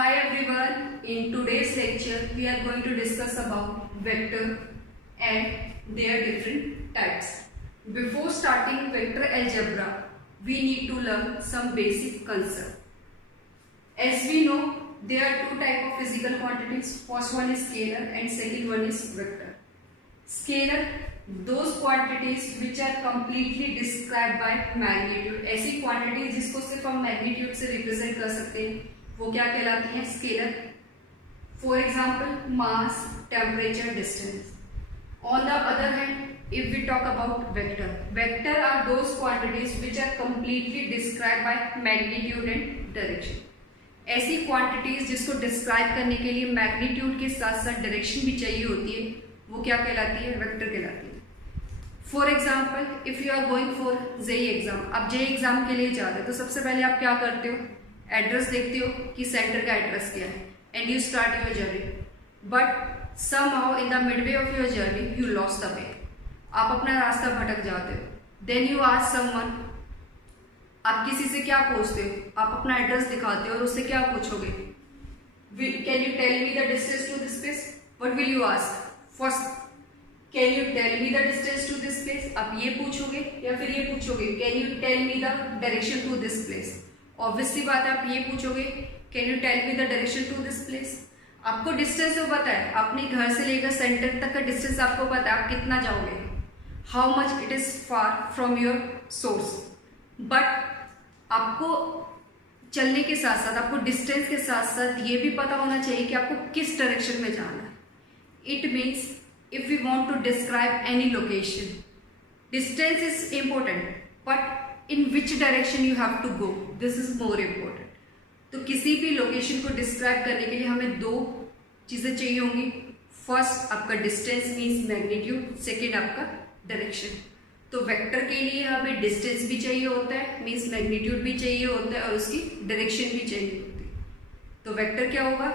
Hi everyone, in today's lecture we are going to discuss about vector and their different types. Before starting vector algebra, we need to learn some basic concept. As we know, there are two types of physical quantities. First one is scalar and second one is vector. Scalar, those quantities which are completely described by magnitude. ऐसी quantities जिसको सिर्फ हम magnitude से represent कर सकते हैं, वो क्या कहलाती हैं? Scalar. For example mass, temperature, distance. On the other hand if we talk about vector, vector are those quantities which are completely describe by magnitude and direction. ऐसी क्वांटिटीज जिसको डिस्क्राइब करने के लिए मैग्नीट्यूड के साथ साथ डायरेक्शन भी चाहिए होती है, वो क्या कहलाती है? वेक्टर कहलाती है. For example if you are going for JEE exam, आप जेई एग्जाम के लिए जा रहे हो तो सबसे पहले आप क्या करते हो? एड्रेस देखते हो कि सेंटर का एड्रेस क्या है and you start your journey. But somehow in the Midway of your journey you lost the way. आप अपना रास्ता भटक जाते हो. देन यू आस्क समवन, आप किसी से क्या पूछते हो? आप अपना एड्रेस दिखाते हो और उससे क्या पूछोगे? Can you tell me the distance to this place? What will you ask? First, can you tell me the distance to this place? आप ये पूछोगे या फिर ये पूछोगे can you tell me the direction to this place? Obviously बात है, आप ये पूछोगे can you tell me the direction to this प्लेस? आपको डिस्टेंस तो पता है, अपने घर से लेकर सेंटर तक का डिस्टेंस आपको पता है, आप कितना जाओगे, how much it is far from your source. But आपको चलने के साथ साथ, आपको डिस्टेंस के साथ साथ ये भी पता होना चाहिए कि आपको किस डायरेक्शन में जाना है. It means if we want to describe any location, distance is important but in which direction you have to go, this is more important. तो किसी भी लोकेशन को डिस्क्राइब करने के लिए हमें दो चीजें चाहिए होंगी. फर्स्ट आपका डिस्टेंस मीन्स मैग्नीट्यूड, सेकेंड आपका डायरेक्शन. तो वेक्टर के लिए हमें डिस्टेंस भी चाहिए होता है मीन्स मैग्नीट्यूड भी चाहिए होता है और उसकी डायरेक्शन भी चाहिए होती है. तो वेक्टर क्या होगा?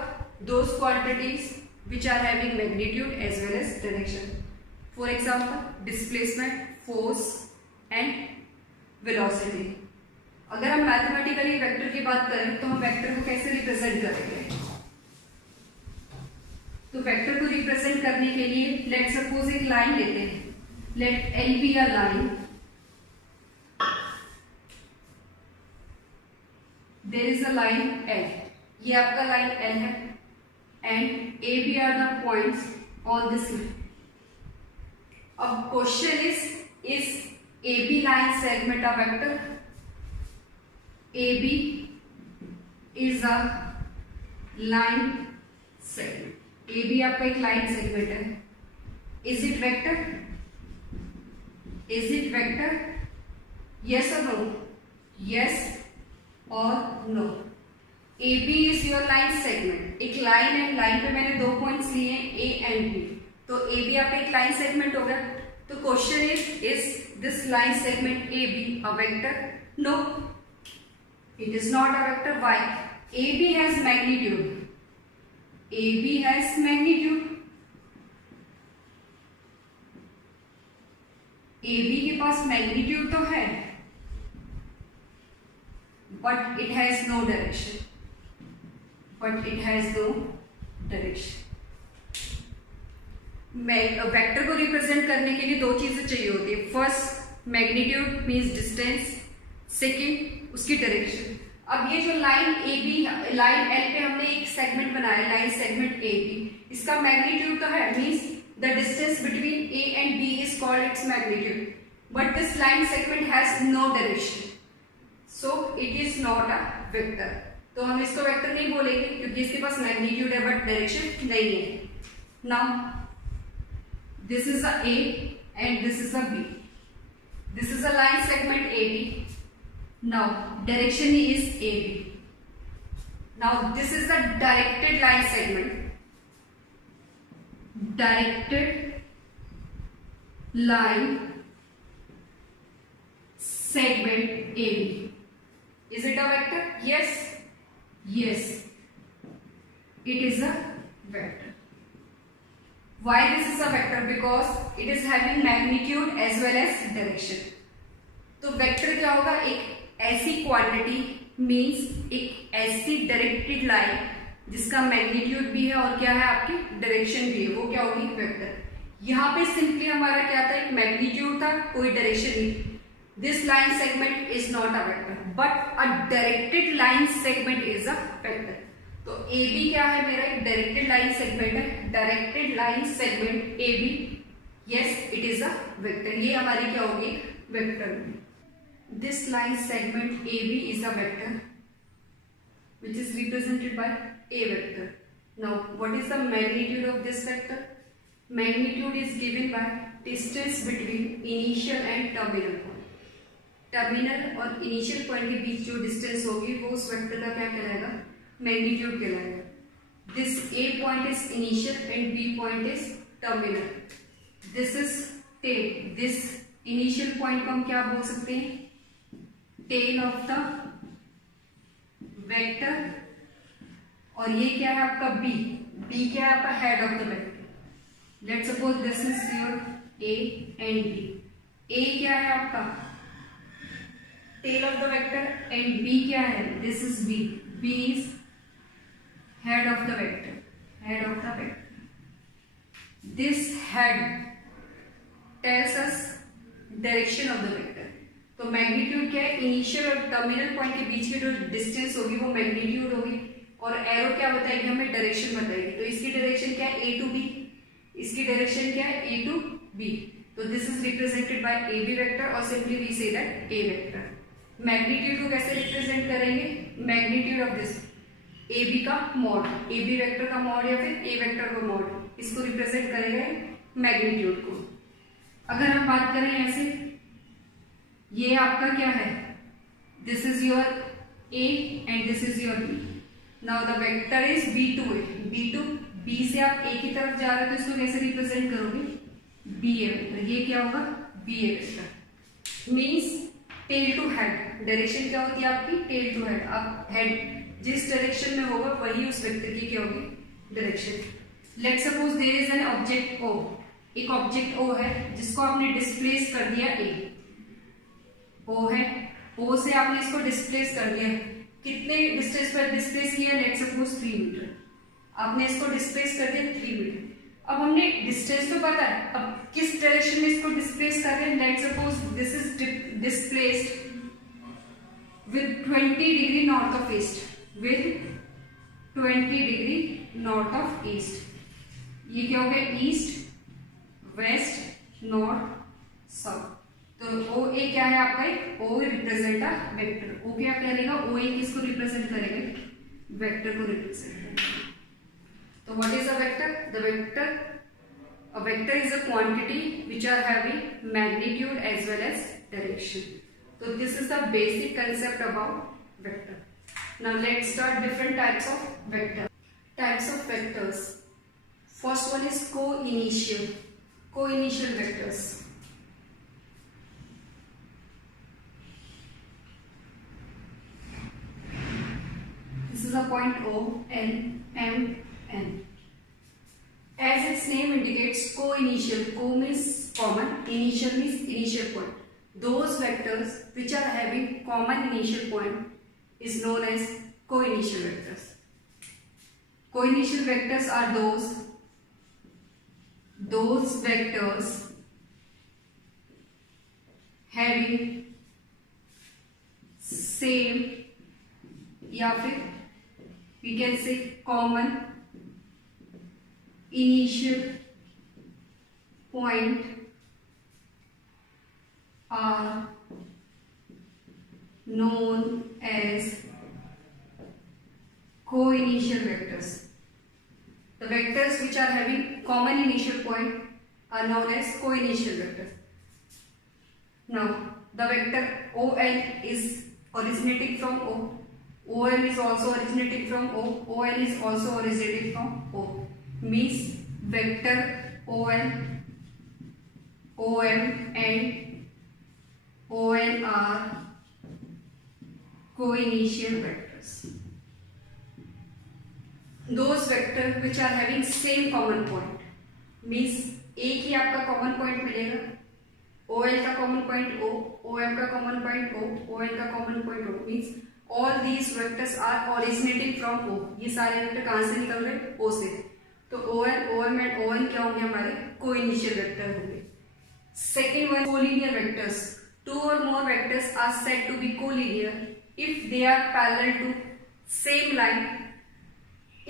Those quantities which are having magnitude as well as direction. For example displacement, force and velocity. अगर हम मैथमेटिकली वेक्टर की बात करें तो हम वेक्टर को कैसे रिप्रेजेंट करेंगे? तो वेक्टर को रिप्रेजेंट करने के लिए लेट सपोज एक लाइन लेते हैं. Let L B a line. There is a line L. ये आपका लाइन एल है and A B are the points on this line. अब question is AB line segment a vector? AB is a line segment. AB आपका एक line segment है. Is it vector? Is it vector? Yes or no? Yes or no? AB is your line segment. एक line है, line पे मैंने दो points लिए हैं A and B. तो AB आपका एक line segment हो गया. तो question is this line segment AB a vector? No, it is not a vector. Why? AB has magnitude. AB has magnitude. AB के पास magnitude तो है, but it has no direction. But it has no direction. Vector को represent करने के लिए दो चीजें चाहिए होती है. First magnitude means distance, second उसकी डायरेक्शन. अब ये जो line A B, line L पे हमने एक सेगमेंट बनाया, लाइन सेगमेंट ए बी, इसका मैग्नीट्यूड तो है means the distance between A and B is called its magnitude. But this line segment has no direction, so it is not a vector. तो हम इसको वेक्टर नहीं बोलेंगे क्योंकि इसके पास मैग्नीट्यूड है बट डायरेक्शन नहीं है. Now this is a A and this is a B. This is a line segment AB. Now direction is AB. Now this is a directed line segment. Directed line segment AB. Is it a vector? Yes. Yes. It is a vector. Why this is a vector? Because it is having magnitude as well as direction. तो vector क्या होगा? एक ऐसी quantity means एक ऐसी directed line जिसका magnitude भी है और क्या है आपकी डायरेक्शन भी है, वो क्या होगी वेक्टर। यहाँ पे सिंपली हमारा क्या था, एक मैग्नीट्यूड था, कोई डायरेक्शन नहीं। This line segment is not a vector but a directed line segment is a vector. तो ए बी क्या है मेरा, एक डायरेक्टेड लाइन सेगमेंट है, directed line segment A B, yes it is a vector. ये हमारी क्या होगी vector. This line segment A B is a vector which is represented by a vector. Now what is the magnitude of this vector? Magnitude is given by distance between initial and terminal point. Terminal और initial point के बीच जो distance होगी वो उस vector का क्या कहलाएगा, magnitude कहलाएगा। This A point is initial and B point is terminal. This is tail, this initial point को हम क्या बोल सकते हैं, टेल ऑफ द वेक्टर, और ये क्या है आपका बी, बी क्या है आपका head of the vector. Let's suppose this is your A and B. A क्या है आपका tail of the vector and B क्या है, this is B, B is head of the vector, head of the vector. This head tells us direction of the vector. तो magnitude क्या है, initial और terminal point के बीच की जो distance होगी वो मैग्नीट्यूड होगी, और एरो क्या बताएगी हमें, डायरेक्शन बताएगी। तो इसकी डायरेक्शन क्या है, ए टू बी, इसकी डायरेक्शन क्या है, ए टू बी। तो this is represented by A B vector, और simply we say that A vector. Magnitude को कैसे रिप्रेजेंट करेंगे, magnitude of this A B का मॉड, ए बी वेक्टर का मॉड या फिर ए वेक्टर का मॉड, इसको रिप्रेजेंट करेंगे मैग्नीट्यूड को। अगर हम बात करें ऐसे, ये आपका क्या है, this is your A and this is your B. Now the vector is b2a, b2, b से आप a की तरफ जा रहे हो तो इसको कैसे रिप्रेजेंट करोगे, ba वेक्टर। ये क्या होगा, ba vector. Means tail to head, direction क्या होती है आपकी, टेल टू हेड। अब हेड जिस डायरेक्शन में होगा वही उस वेक्टर की क्या होगी direction. Let's suppose there is an object o, एक ऑब्जेक्ट o है जिसको आपने डिस्प्लेस कर दिया a, o है, o से आपने इसको डिस्प्लेस कर दिया, कितने डिस्टेंस पर डिस्प्लेस किया, लेट्स सपोज 3 मीटर, आपने इसको डिस्प्लेस कर दिया 3 मीटर। अब हमने डिस्टेंस तो पता है, अब किस डायरेक्शन में इसको डिस्प्लेस कर रहे हैं, let's suppose this is displaced with 20 degree north of east, with 20 degree north of east. ये क्या हो गया, ईस्ट वेस्ट नॉर्थ साउथ। तो ओ ए क्या है आपका, एक ओ रिप्रेजेंट अ वेक्टर। ओ क्या करेगा, ओ ए किसको रिप्रेजेंट करेगा, वेक्टर को रिप्रेजेंट करेगा। तो what is a vector, the vector, a vector is a quantity which are having magnitude as well as direction. So this is the basic concept about vector. Now let's start different types of vector. Types of vectors. First one is co-initial. Co-initial vectors. This is a point O, N, M, N. As its name indicates, co-initial. Co means common, initial means initial point. Those vectors which are having common initial point is known as co-initial vectors. Co-initial vectors are those vectors having same या फिर we can say common initial point are known as co-initial vectors. The vectors which are having common initial point are known as co-initial vectors. Now the vector ON is originating from O, ON is also originating from O, ON is also originating from O. Means vector ON, OM and ON are co-initial vectors. Those vectors which are having same common point means एक ही आपका common point मिलेगा, OL का common point O, OM का common point O, ON का common point O, means all these vectors are originating from O. ये सारे vector कहाँ से निकल रहे? ओ से। तो OM एंड ON क्या होंगे हमारे? को-इनिशियल वेक्टर होंगे। Second one, collinear vectors. Two or more vectors are said to be collinear if they are parallel to same line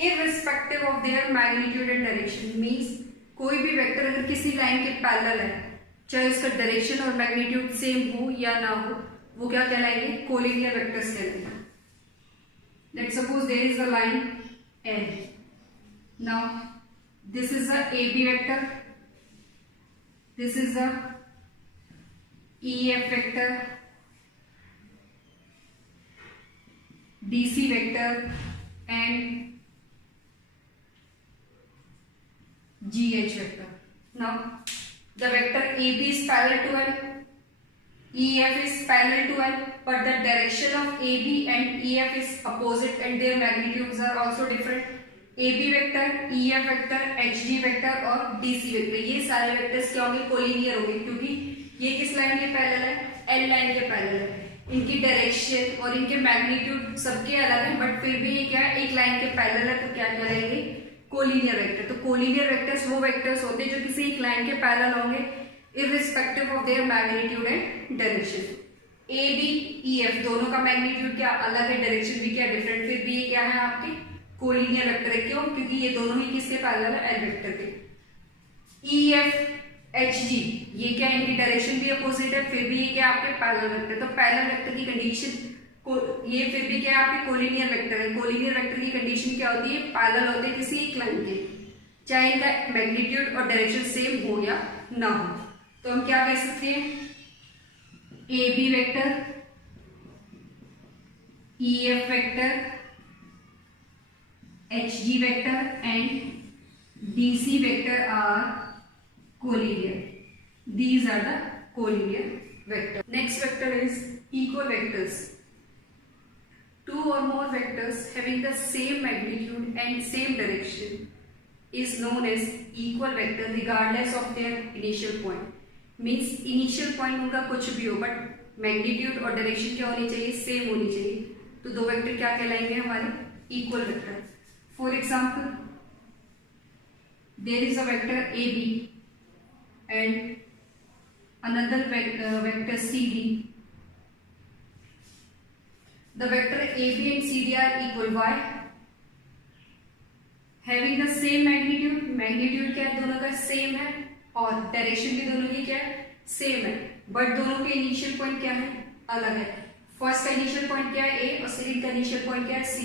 irrespective of their magnitude and direction। Means कोई भी vector अगर किसी line के parallel है, चाहे उसका direction और magnitude same हो या ना हो, वो क्या कहलाएंगे? कोलिनियर वेक्टर्स कहलाएंगे। Let's suppose there is a line N। Now this is a AB vector, this is a EF vector, DC vector and GH vector. Now the vector AB is parallel to L, EF is parallel to L, but the direction of AB and EF is opposite and their magnitudes are also different. AB vector, EF vector, HG vector और DC vector, ये सारे vectors क्या होंगे? Collinear होंगे, क्योंकि ये किस line के पैरेलल है? L लाइन के पैरेलल है। इनकी डायरेक्शन और इनके मैग्नीट्यूड सबके अलग है, बट फिर भी ये क्या है? एक लाइन के पैरेलल है, तो क्या कहलाएंगे? Collinear vector. तो कोलिनियर वेक्टर्स वो वेक्टर्स होते हैं जो किसी एक लाइन के पैरेलल होंगे irrespective of their magnitude and direction. AB, EF दोनों का मैग्नीट्यूड क्या अलग है, डायरेक्शन भी क्या डिफरेंट, फिर भी ये क्या है? आपके कोलिनियर वेक्टर है। क्यों? क्योंकि ये दोनों ही किसके पैरेलल है? L वेक्टर के। EF, HG ये क्या? इनकी डायरेक्शन भी अपोजिट है, फिर भी ये क्या? आपके पैरेलल वेक्टर। तो पैरेलल वेक्टर की कंडीशन ये फिर भी क्या है? आपके कोलिनियर वेक्टर है। कोलिनियर वेक्टर की कंडीशन क्या होती है? पैरेलल होते हैं किसी एक लाइन के, चाहे इनका मैग्नीट्यूड और डायरेक्शन सेम हो या ना हो। तो हम क्या कह सकते हैं? AB vector, EF vector, HG vector and DC vector are collinear. These are the collinear vector. Next vector is equal vectors. Two or more vectors having the same magnitude and same direction is known as equal vector regardless of their initial point. Means initial point उनका कुछ भी हो, but magnitude और direction क्या होनी चाहिए? Same होनी चाहिए। तो दो वेक्टर क्या कहलाएंगे हमारे? Equal vector. For example there is a vector AB and another vector CD. The vector AB and CD are equal. Why? Having the same magnitude, magnitude क्या है? दोनों का सेम है और डायरेक्शन भी दोनों की क्या है? सेम है, बट दोनों के इनिशियल पॉइंट क्या है? अलग है। फर्स्ट का इनिशियल पॉइंट क्या है? A और सेकंड का इनिशियल पॉइंट क्या है? C।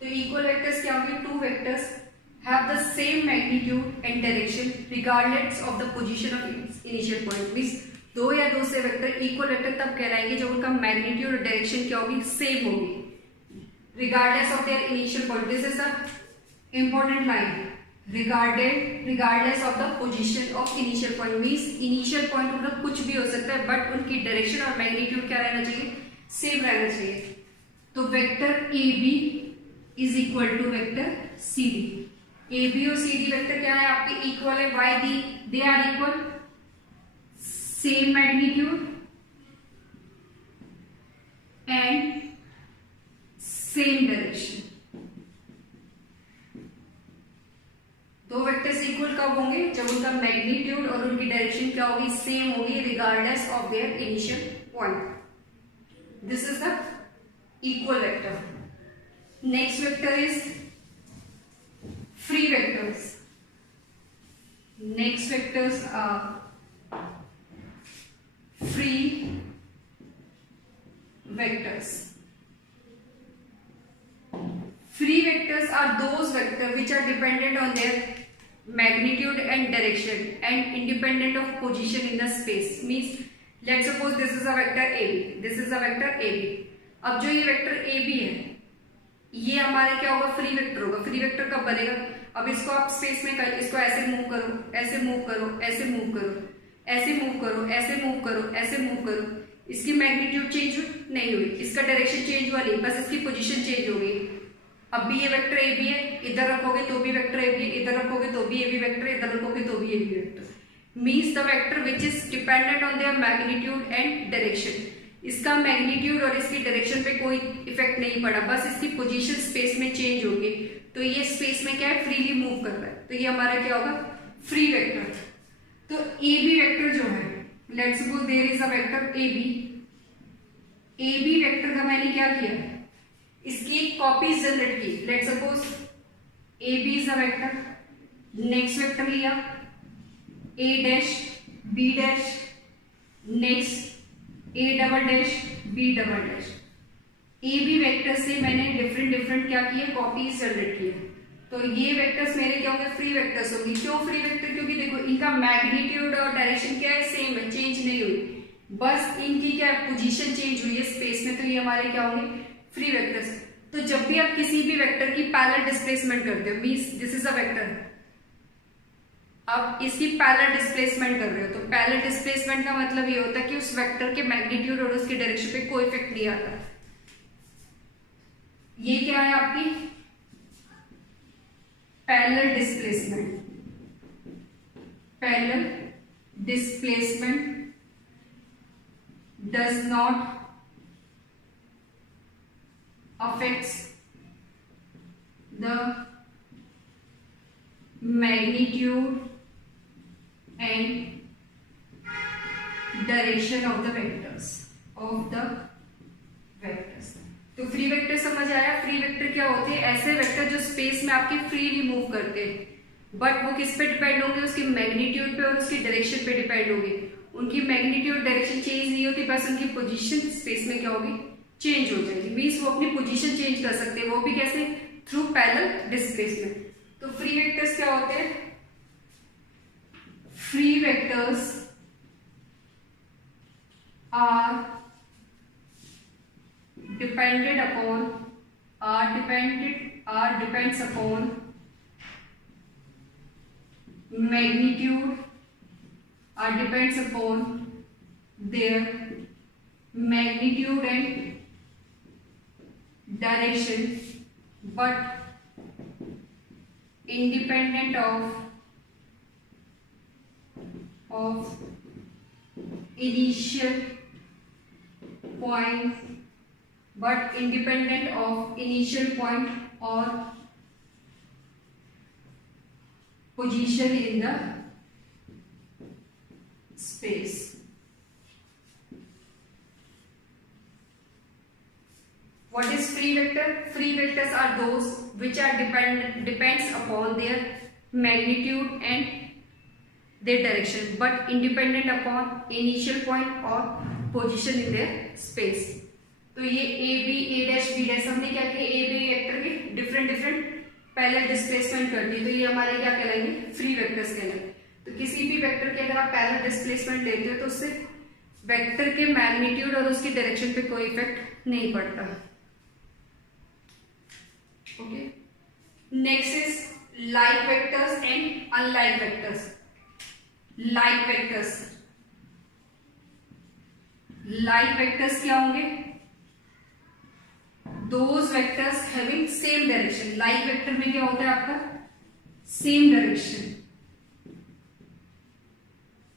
तो इक्वल वेक्टर्स क्या होंगे? Two vectors have the same magnitude and direction regardless of the position of initial point। means दो या दो से वेक्टर इक्वल वेक्टर तब कहलाएंगे जब उनका मैग्नीट्यूड और डायरेक्शन क्या होगी? सेम होगी, regardless of their initial point. This is the important line, regardless of the position of initial point. Means initial point उनका कुछ भी हो सकता है, बट उनकी डायरेक्शन और मैग्नीट्यूड क्या रहना चाहिए? सेम रहना चाहिए। तो vector AB is equal to vector CD। AB और CD वेक्टर क्या है? आपके इक्वल है। Why? They are equal, same magnitude and same direction. दो वेक्टर्स इक्वल कब होंगे? जब उनका मैग्नीट्यूड और उनकी डायरेक्शन क्या होगी? सेम होगी, regardless of their initial point. This is the equal vector. Next vector is free vectors. Next vectors are free vectors. Free vectors are those vectors which are dependent on their magnitude and direction and independent of position in the space. Means let's suppose this is a vector AB, this is a vector AB. अब जो ये vector AB है ये हमारे क्या होगा? Free vector होगा। Free vector कब बनेगा? अब इसको आप स्पेस में कर, इसको ऐसे मूव करो, ऐसे मूव करो, ऐसे मूव करो, ऐसे मूव करो, ऐसे मूव करो, ऐसे मूव करो, इसकी मैग्नीट्यूड चेंज नहीं हुई, इसका डायरेक्शन चेंज हुआ नहीं, बस इसकी पोजीशन चेंज हो गई। अब भी ये वेक्टर AB है, इधर रखोगे तो भी वेक्टर AB है, इधर रखोगे तो भी AB वेक्टर, इधर रखोगे तो भी AB vector. Means the vector which is dependent on their magnitude and direction. इसका मैग्नीट्यूड और इसकी डायरेक्शन पे कोई इफेक्ट नहीं पड़ा, बस इसकी पोजीशन स्पेस में चेंज होगी, तो ये स्पेस में क्या है, फ्रीली मूव कर रहा है, तो ये हमारा क्या होगा, फ्री वेक्टर। तो ए बी वेक्टर जो है, let's suppose there is a vector A B vector का मैंने क्या किया, इसकी एक कॉपी जनरेट की। Let's suppose A B is a vector, next vector लिया A dash B dash, next A double dash B double dash. A B vector से मैंने डिफरेंट क्या किए, कॉपीज जनरेट किए, तो ये वेक्टर्स मेरे क्या होंगे, फ्री वेक्टर्स होंगे। क्यों फ्री वेक्टर, क्योंकि देखो इनका मैग्नीट्यूड और डायरेक्शन क्या है, सेम है, चेंज नहीं हुई, बस इनकी क्या पोजीशन चेंज हुई है स्पेस में, तो ये हमारे क्या होंगे, फ्री वेक्टर्स। तो जब भी आप किसी भी वेक्टर की पैरेलल डिस्प्लेसमेंट करते हो, means this is a vector, आप इसकी पैरेलल डिस्प्लेसमेंट कर रहे हो, तो पैरेलल डिस्प्लेसमेंट का मतलब ये होता है कि उस वेक्टर के मैग्नीट्यूड और उसके डायरेक्शन पे कोई इफेक्ट नहीं आता। ये क्या है आपकी parallel displacement. Parallel displacement does not affects the magnitude and direction of the vectors तो फ्री वेक्टर समझ आया। फ्री वेक्टर क्या होते हैं, ऐसे वेक्टर जो स्पेस में आपके फ्रीली मूव करते हैं, बट वो किस पे डिपेंड होंगे, उसके मैग्नीट्यूड पे और उसकी डायरेक्शन पे डिपेंड होंगे। उनकी मैग्नीट्यूड डायरेक्शन चेंज नहीं होती, बस उनकी पोजीशन स्पेस में क्या होगी, चेंज हो जाएगी। मीन्स वो अपनी पोजीशन चेंज कर सकते हैं, वो भी कैसे, थ्रू पैरेलल डिस्प्लेसमेंट। तो फ्री वेक्टर्स क्या होते हैं, free vectors are dependent upon depends upon magnitude, depends upon their magnitude and direction, but independent of initial point, or position in the space. What is free vector? Free vectors are those which are depends upon their magnitude and their direction, but independent upon initial point or position in their space. तो ये A B A dash B dash हमने क्या किया, A B vector के different parallel displacement कर दी, तो ये हमारे क्या कहलाएंगे, फ्री वेक्टर्स कहलाएंगे। तो किसी भी वेक्टर के अगर आप पैरेलल डिस्प्लेसमेंट लेते हो तो उससे वेक्टर के मैग्नीट्यूड और उसकी डायरेक्शन पे कोई इफेक्ट नहीं पड़ता। Okay. Next is like vectors and unlike vectors. Like vectors क्या होंगे, those vectors having same direction. Like vector में क्या होता है आपका, same direction।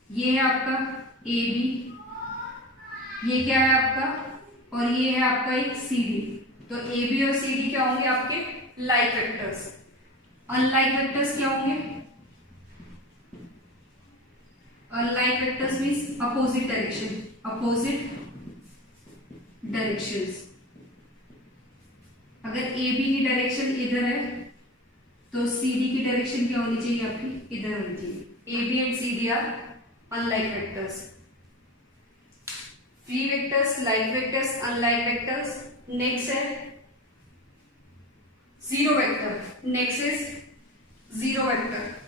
ये है आपका ए बी, ये क्या है आपका, और ये है आपका एक सी डी। तो ए बी और सी डी क्या होंगे आपके लाइक वेक्टर्स। अनलाइक वेक्टर्स क्या होंगे, unlike vectors means opposite directions. अगर ए बी की डायरेक्शन इधर है तो सी डी की डायरेक्शन क्या होनी चाहिए, आपकी इधर होनी चाहिए। A B and C D are unlike vectors. Free vectors, like vectors, unlike vectors. Next है zero vector. Next is zero vector.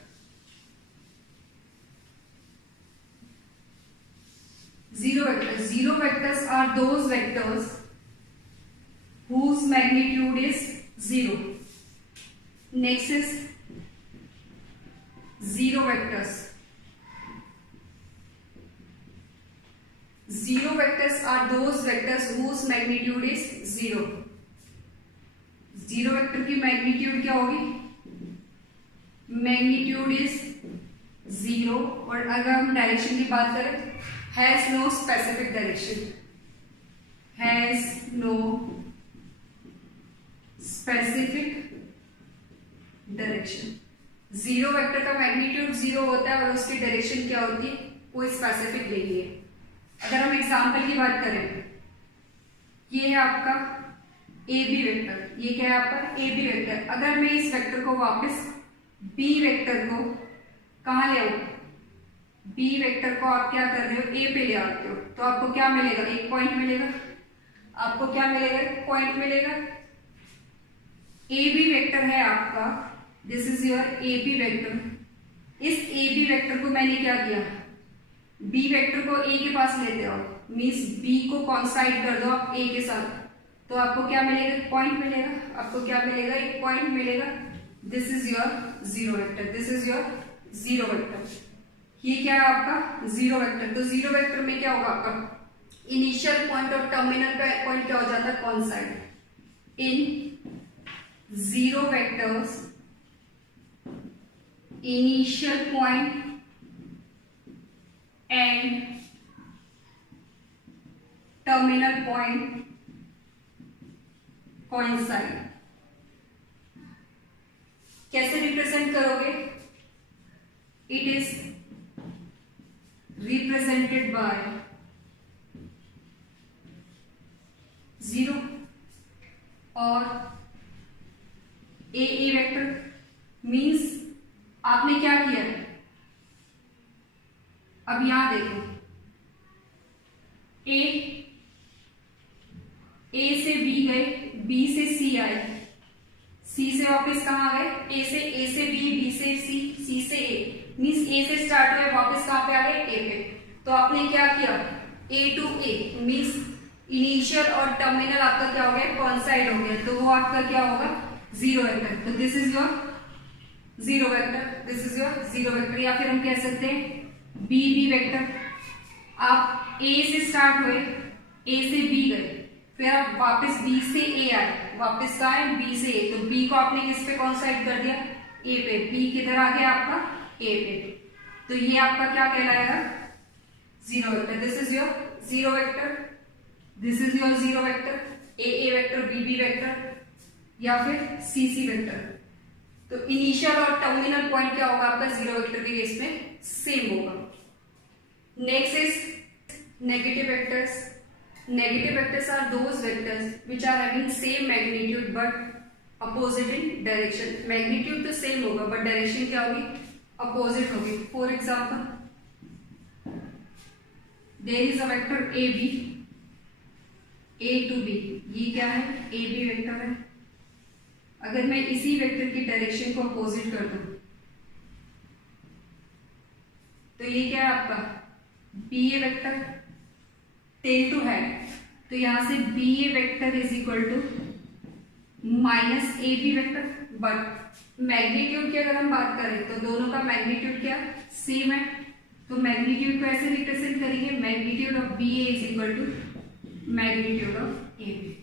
Zero vectors are those vectors whose magnitude is 0. Next is zero vectors. Zero vectors are those vectors whose magnitude is 0. Zero vector की magnitude क्या होगी, magnitude is 0। और अगर हम direction की बात करें, has no specific direction। Has no specific direction. Zero vector का मैग्नीट्यूड जीरो होता है और उसकी डायरेक्शन क्या होती है, कोई स्पेसिफिक नहीं है। अगर हम एग्जांपल की बात करें, ये है आपका ए बी वेक्टर, ये क्या है आपका ए बी वेक्टर। अगर मैं इस वेक्टर को वापस बी वेक्टर को कहाँ ले आऊं, बी वेक्टर को आप क्या कर रहे हो, ए पे ले आते हो, तो आपको क्या मिलेगा, एक पॉइंट मिलेगा। आपको क्या मिलेगा, एक पॉइंट मिलेगा। ए बी वेक्टर है आपका, this is your A B vector. इस ए बी वेक्टर को मैंने क्या किया, बी वेक्टर को ए के पास लेते हो, मीन्स बी को कॉन्साइड कर दो आप ए के साथ, तो आपको क्या मिलेगा, एक पॉइंट मिलेगा। आपको क्या मिलेगा, एक पॉइंट मिलेगा। This is your zero vector, this is your zero vector. ये क्या है आपका जीरो वेक्टर। तो जीरो वेक्टर में क्या होगा, आपका इनिशियल पॉइंट और टर्मिनल पॉइंट क्या हो जाता है, कॉन्साइड। In zero vectors initial point and terminal point coincide. कैसे रिप्रेजेंट करोगे, it is represented by zero और ए वेक्टर। मीन्स आपने क्या किया है, अब यहां देखो, ए से बी गए, बी से सी आए, सी से वापस कहां आ गए, ए से बी से सी से ए, मीन्स ए से स्टार्ट हुए वापस कहां पे आ गए, ए पे। तो आपने क्या किया, ए टू ए, मीन्स इनिशियल और टर्मिनल आपका क्या हो गया, कॉन्साइड हो गया, तो वो आपका क्या होगा, जीरो वेक्टर। तो this is your zero vector, this is your zero vector. या फिर हम कह सकते हैं बी बी वेक्टर। आप ए से स्टार्ट हुए, ए से बी गए, फिर आप वापस बी से ए आए, वापस कहा है बी से ए, तो बी को आपने किस पे कॉन्साइड कर दिया, ए पे। बी किधर आ गया आपका, ए पे, तो ये आपका क्या कहलाएगा, zero vector. This is your zero vector, this is your zero vector, A vector, B vector या फिर सी वेक्टर। तो इनिशियल और टर्मिनल पॉइंट क्या होगा आपका जीरो वेक्टर के केस में, सेम होगा। Next is negative vectors. Negative vectors are those vectors which are having same magnitude but opposite in direction. Magnitude तो same होगा but direction क्या होगी, opposite होगी। For example, there is a vector AB, A to B, ये क्या है, AB vector है। अगर मैं इसी वेक्टर की डायरेक्शन को अपोजिट कर दूं तो ये क्या है आपका BA vector, tail to head, तो यहां से B A vector is equal to minus A B vector. But magnitude की अगर हम बात करें तो दोनों का मैग्नीट्यूड क्या सेम है, तो मैग्नीट्यूड को ऐसे रिप्रेजेंट करेंगे, magnitude of B A is equal to magnitude of A B.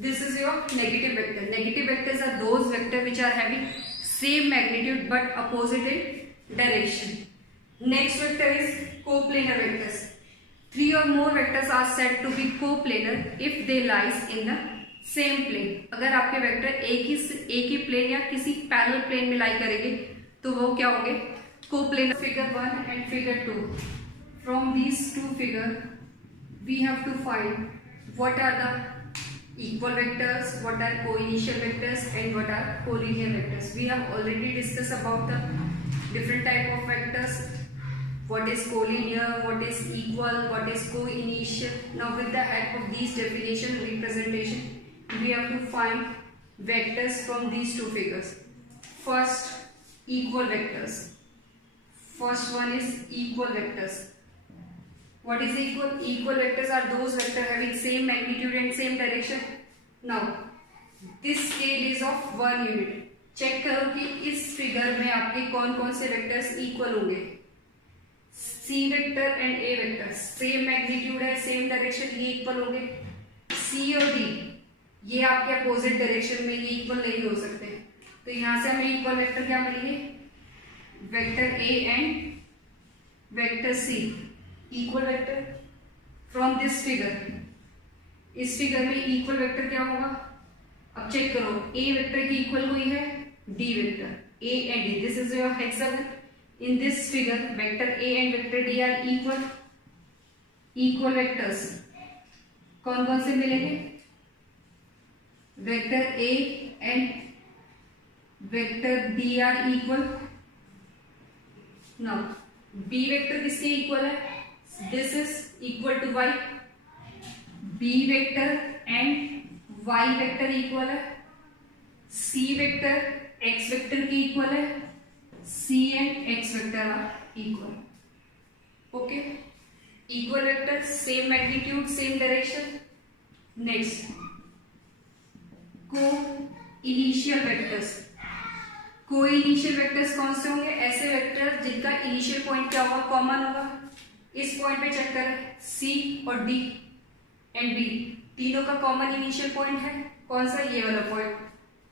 This is your negative vector. Negative vectors are those vector which are having same magnitude but opposite in direction. Next vector is coplanar vectors. Three or more vectors are said to be coplanar if they lies in the same plane. अगर आपके vector एक ही plane या किसी parallel plane में लाई करेंगे तो वो क्या होंगे, coplanar. Figure 1 and figure 2, from these two figure we have to find what are the equal vectors, what are co-initial vectors and what are collinear vectors. We have already discussed about the different type of vectors, what is collinear, what is equal, what is co-initial. Now with the help of these definition representation we have to find vectors from these two figures. First, equal vectors. First one is equal vectors. What is equal? Equal vectors are those vectors having same magnitude and same direction. Now this scale is of 1 unit. Check करो कि इस figure में आपके कौन कौन से vectors equal होंगे। C vector and A vector same magnitude है, सेम डायरेक्शन, ये इक्वल होंगे। सी और डी ये आपके अपोजिट डायरेक्शन में, ये इक्वल नहीं हो सकते, तो यहां से हमें इक्वल वेक्टर क्या मिलेंगे, vector A and vector C. Equal vector from this figure इस फिगर में इक्वल वेक्टर क्या होगा, अब चेक करो, ए वेक्टर की इक्वल कोई है D vector, A and D, this is your hexagon. In this figure vector A and vector D are equal vectors. कौन कौन से मिलेंगे, vector A and vector D are equal. Now B vector किसके equal है, this is equal to Y, B vector and y vector equal है, c vector x vector के equal है, c and x vector are equal. Okay, equal vector, same magnitude, same direction. Next, को initial vectors. को initial vectors कौन से होंगे, ऐसे vector जिनका इनिशियल पॉइंट क्या होगा, कॉमन होगा. इस पॉइंट पे चेक करें, c और d एंड b तीनों का कॉमन इनिशियल पॉइंट है, कौन सा, ये वाला पॉइंट.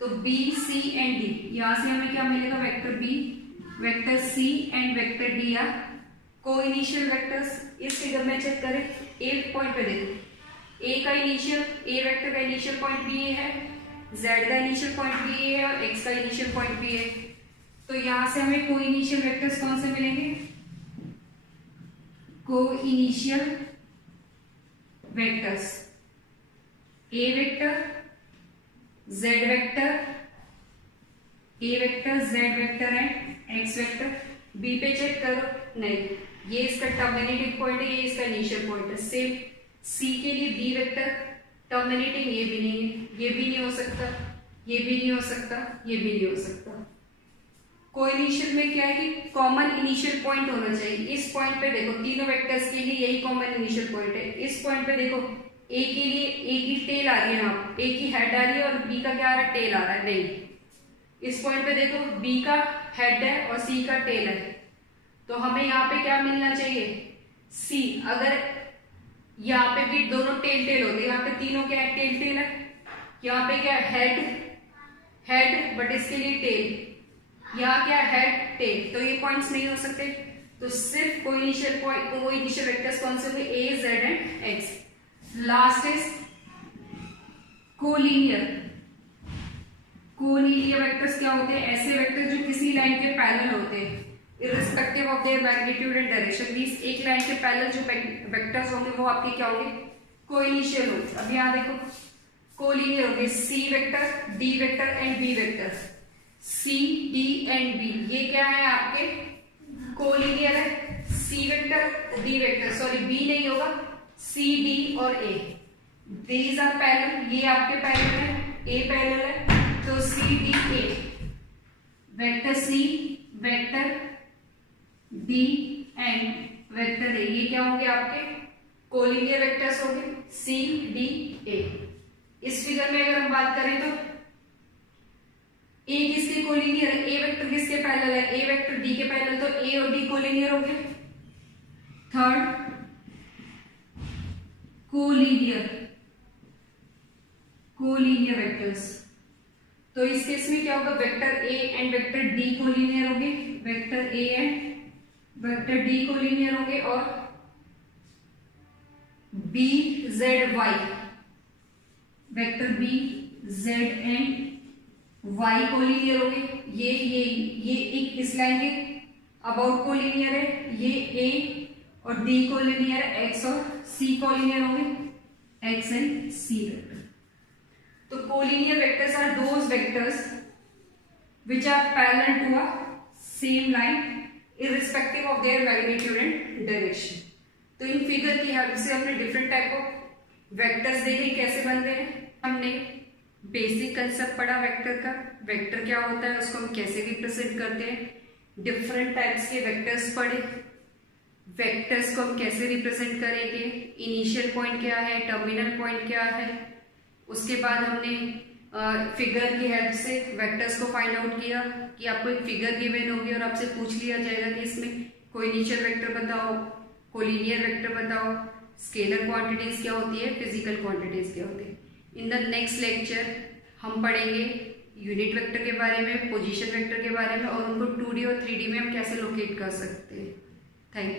तो बी सी एंड डी, यहां से हमें क्या मिलेगा, vector B, vector C and vector D are coinitial vectors. इस फिगर में चेक करें, एक पॉइंट पे देखो, ए का इनिशियल, ए वेक्टर का इनिशियल पॉइंट भी ये है, जेड का इनिशियल पॉइंट भी ये है और एक्स का इनिशियल पॉइंट भी है. तो यहां से हमें को इनिशियल वेक्टर्स कौन से मिलेंगे, coinitial vectors A vector, Z vector, A vector, Z vector and X vector. B पे चेक करो, नहीं, ये इसका टर्मिनेटिंग पॉइंट है, ये इसका इनिशियल पॉइंट है. सेम सी के लिए बी वेक्टर टर्मिनेटिंग, ये भी नहीं है, ये भी नहीं हो सकता, ये भी नहीं हो सकता, ये भी नहीं हो सकता. को इनिशियल में क्या है कि कॉमन इनिशियल पॉइंट होना चाहिए. इस पॉइंट पे देखो, तीनों वेक्टर्स के लिए यही कॉमन इनिशियल पॉइंट है. इस पॉइंट पे देखो, ए के लिए ए की टेल आ रही है, यहाँ ए की हेड आ रही है और बी का क्या आ रहा है, टेल आ रहा है. नहीं, इस पॉइंट पे देखो, बी का हेड है और सी का टेल है. तो हमें यहाँ पे क्या मिलना चाहिए, सी. अगर यहाँ पे भी दोनों टेल टेल होते, यहाँ पे तीनों क्या है, टेल टेल है. यहाँ पे क्या हेड हेड बट इसके लिए टेल, यहाँ क्या हेड टेल, तो ये पॉइंट्स नहीं हो सकते. तो सिर्फ coinitial point, coinitial vectors कौन से होंगे, A Z and X. Last is collinear. Collinear vectors क्या होते हैं, ऐसे वेक्टर जो किसी लाइन के पैरेलल होते हैं irrespective of their magnitude and direction. Means एक लाइन के पैरेलल जो वेक्टर्स होंगे वो आपके क्या होंगे, कोइनिशियल होंगे. अब यहाँ देखो, कोलिनियर होंगे C vector, D vector and B vector. C D and B ये क्या है आपके, कोलिनियर है. C vector, D vector, sorry B नहीं होगा, सी डी और ए, दीज आर पैरेलल. ये आपके पैरेलल है, ए पैरेलल है, तो C D A, vector C, vector D and vector A, ये क्या होंगे आपके कोलिनियर वेक्टर्स होंगे, सी डी ए. इस फिगर में अगर हम बात करें तो ए किसके कोलिनियर है, ए वेक्टर किसके पैरेलल है, ए वेक्टर डी के पैरेलल, तो ए और डी कोलिनियर होंगे. Third, collinear vectors. तो इस केस में क्या होगा, vector A and vector D collinear होंगे, vector A and vector D collinear होंगे. और B Z Y, vector B Z and Y collinear होंगे. ये एक इस लाइन के अबाउट कोलिनियर है, ये ए और डी कोलिनियर, एक्स और सी कोलिनियर होंगे, एक्स एंड सी वेक्टर. तो collinear vectors are those vectors which are parallel to a same line irrespective of their magnitude and direction. तो इन फिगर की help से हमने डिफरेंट टाइप ऑफ वेक्टर्स देखे कैसे बनते हैं. हमने बेसिक कंसेप्ट पढ़ा वेक्टर का, वेक्टर क्या होता है, उसको हम कैसे रिप्रेजेंट करते हैं. डिफरेंट टाइप्स के वेक्टर्स पढ़े, वेक्टर्स को हम कैसे रिप्रेजेंट करेंगे, इनिशियल पॉइंट क्या है, टर्मिनल पॉइंट क्या है. उसके बाद हमने फिगर की हेल्प से वेक्टर्स को फाइंड आउट किया कि आपको एक फिगर गिवन होगी और आपसे पूछ लिया जाएगा कि इसमें कोई इनिशियल वेक्टर बताओ, कोलिनियर वेक्टर बताओ, स्केलर क्वांटिटीज क्या होती है, फिजिकल क्वांटिटीज क्या होती है. इन द नेक्स्ट लेक्चर हम पढ़ेंगे यूनिट वेक्टर के बारे में, पोजीशन वेक्टर के बारे में और उनको 2D और 3D में हम कैसे लोकेट कर सकते हैं. Thank you.